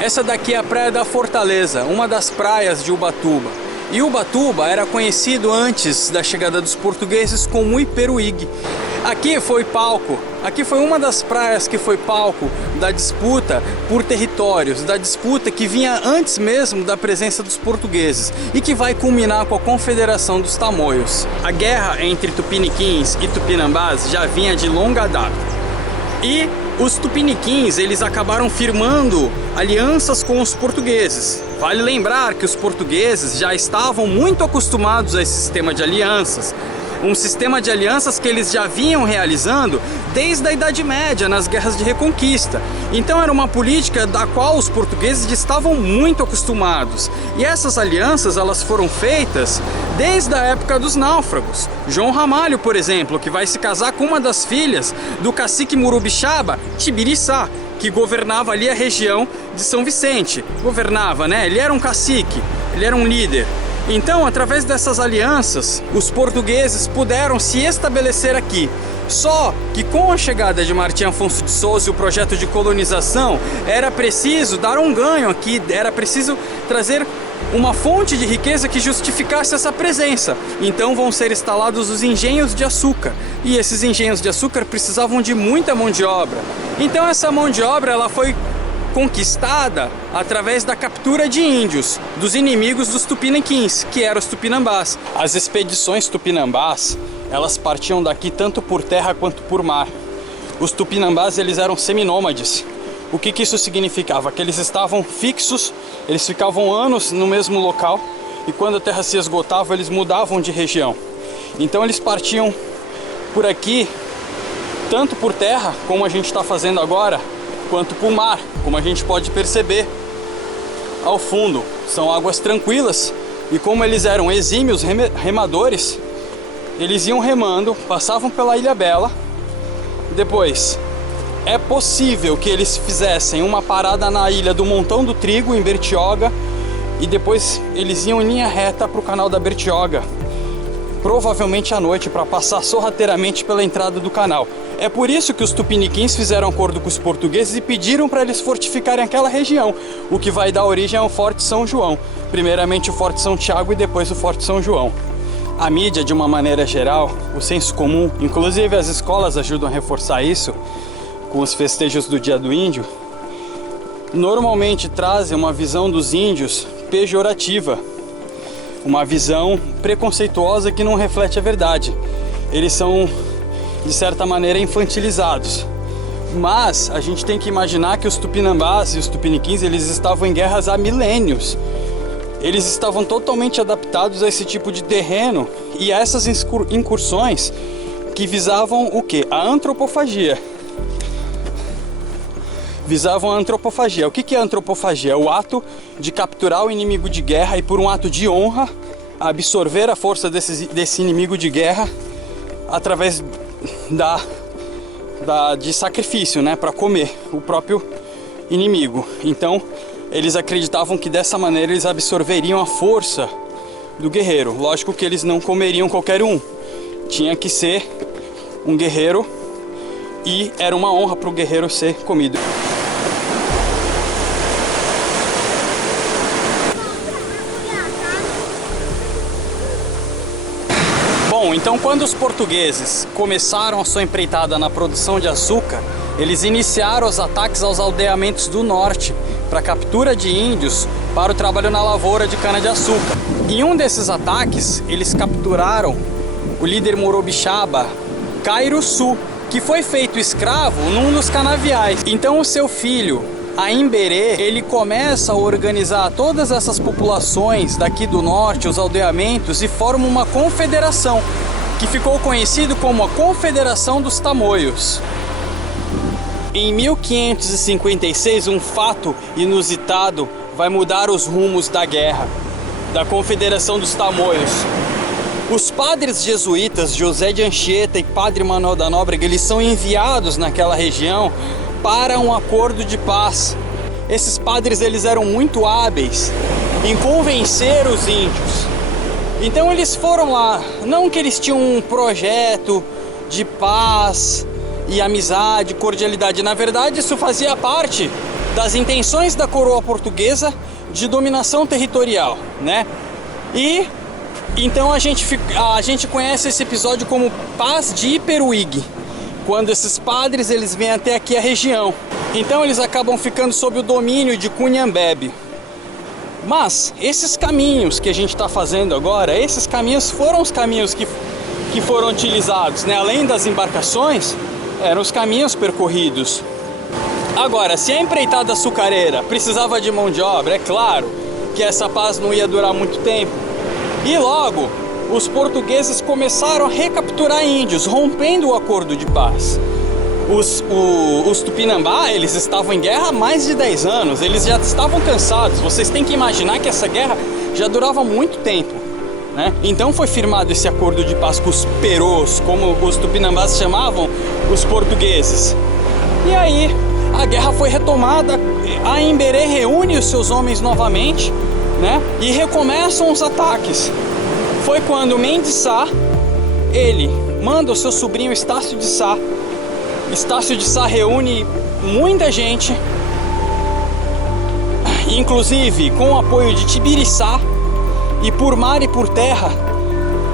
Essa daqui é a Praia da Fortaleza, uma das praias de Ubatuba. E Ubatuba era conhecido antes da chegada dos portugueses como Iperuígue. Aqui foi palco, aqui foi uma das praias que foi palco da disputa por territórios, da disputa que vinha antes mesmo da presença dos portugueses e que vai culminar com a Confederação dos Tamoios. A guerra entre Tupiniquins e Tupinambás já vinha de longa data. E os Tupiniquins, eles acabaram firmando alianças com os portugueses. Vale lembrar que os portugueses já estavam muito acostumados a esse sistema de alianças. Um sistema de alianças que eles já vinham realizando desde a Idade Média, nas guerras de reconquista. Então era uma política da qual os portugueses estavam muito acostumados. E essas alianças, elas foram feitas desde a época dos náufragos. João Ramalho, por exemplo, que vai se casar com uma das filhas do cacique Murubixaba, Tibiriçá, que governava ali a região de São Vicente. Governava, né? Ele era um cacique, ele era um líder. Então, através dessas alianças, os portugueses puderam se estabelecer aqui. Só que com a chegada de Martim Afonso de Souza e o projeto de colonização, era preciso dar um ganho aqui, era preciso trazer uma fonte de riqueza que justificasse essa presença. Então vão ser instalados os engenhos de açúcar. E esses engenhos de açúcar precisavam de muita mão de obra. Então essa mão de obra, ela foi conquistada através da captura de índios, dos inimigos dos Tupiniquins, que eram os Tupinambás. As expedições Tupinambás, elas partiam daqui tanto por terra quanto por mar. Os Tupinambás, eles eram seminômades. O que isso significava? Que eles estavam fixos, eles ficavam anos no mesmo local e quando a terra se esgotava, eles mudavam de região. Então eles partiam por aqui, tanto por terra, como a gente está fazendo agora, quanto por mar, como a gente pode perceber ao fundo. São águas tranquilas e como eles eram exímios remadores, eles iam remando, passavam pela Ilha Bela. Depois, é possível que eles fizessem uma parada na Ilha do Montão do Trigo, em Bertioga, e depois eles iam em linha reta para o canal da Bertioga, provavelmente à noite, para passar sorrateiramente pela entrada do canal. É por isso que os Tupiniquins fizeram acordo com os portugueses e pediram para eles fortificarem aquela região, o que vai dar origem ao Forte São João. Primeiramente o Forte São Tiago e depois o Forte São João. A mídia, de uma maneira geral, o senso comum, inclusive as escolas ajudam a reforçar isso, com os festejos do Dia do Índio, normalmente trazem uma visão dos índios pejorativa, uma visão preconceituosa que não reflete a verdade. Eles são, de certa maneira, infantilizados. Mas a gente tem que imaginar que os Tupinambás e os Tupiniquins, eles estavam em guerras há milênios. Eles estavam totalmente adaptados a esse tipo de terreno e a essas incursões que visavam o quê? A antropofagia. Visavam a antropofagia. O que é a antropofagia? É o ato de capturar o inimigo de guerra e, por um ato de honra, absorver a força desse inimigo de guerra através de sacrifício, né, para comer o próprio inimigo. Então, eles acreditavam que dessa maneira eles absorveriam a força do guerreiro. Lógico que eles não comeriam qualquer um. Tinha que ser um guerreiro e era uma honra para o guerreiro ser comido. Bom, então quando os portugueses começaram a sua empreitada na produção de açúcar, eles iniciaram os ataques aos aldeamentos do norte para a captura de índios para o trabalho na lavoura de cana-de-açúcar. Em um desses ataques, eles capturaram o líder Murubixaba, Cairuçu, que foi feito escravo num dos canaviais. Então o seu filho, Aimberê, ele começa a organizar todas essas populações daqui do norte, os aldeamentos, e forma uma confederação, que ficou conhecido como a Confederação dos Tamoios. Em 1556, um fato inusitado vai mudar os rumos da guerra, da Confederação dos Tamoios. Os padres jesuítas José de Anchieta e Padre Manuel da Nóbrega, eles são enviados naquela região para um acordo de paz. Esses padres, eles eram muito hábeis em convencer os índios. Então eles foram lá, não que eles tinham um projeto de paz e amizade, cordialidade. Na verdade, isso fazia parte das intenções da coroa portuguesa de dominação territorial, né? E então a gente conhece esse episódio como Paz de Iperuígue, quando esses padres eles vêm até aqui a região. Então eles acabam ficando sob o domínio de Cunhambebe. Mas esses caminhos que a gente está fazendo agora, esses caminhos foram os caminhos que foram utilizados, né? Além das embarcações, eram os caminhos percorridos. Agora, se a empreitada açucareira precisava de mão de obra, é claro que essa paz não ia durar muito tempo. E logo, os portugueses começaram a recapturar índios, rompendo o acordo de paz. Os Tupinambá, eles estavam em guerra há mais de 10 anos, eles já estavam cansados. Vocês têm que imaginar que essa guerra já durava muito tempo, né? Então foi firmado esse acordo de paz com os perôs, como os Tupinambás chamavam os portugueses. E aí a guerra foi retomada, a Imbérê reúne os seus homens novamente, né? E recomeçam os ataques. Foi quando Mendes Sá, ele manda o seu sobrinho Estácio de Sá. Estácio de Sá reúne muita gente, inclusive com o apoio de Tibiriçá, e por mar e por terra,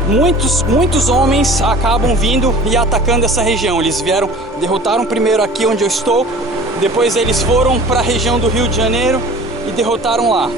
muitos homens acabam vindo e atacando essa região. Eles derrotaram primeiro aqui onde eu estou, depois eles foram para a região do Rio de Janeiro e derrotaram lá.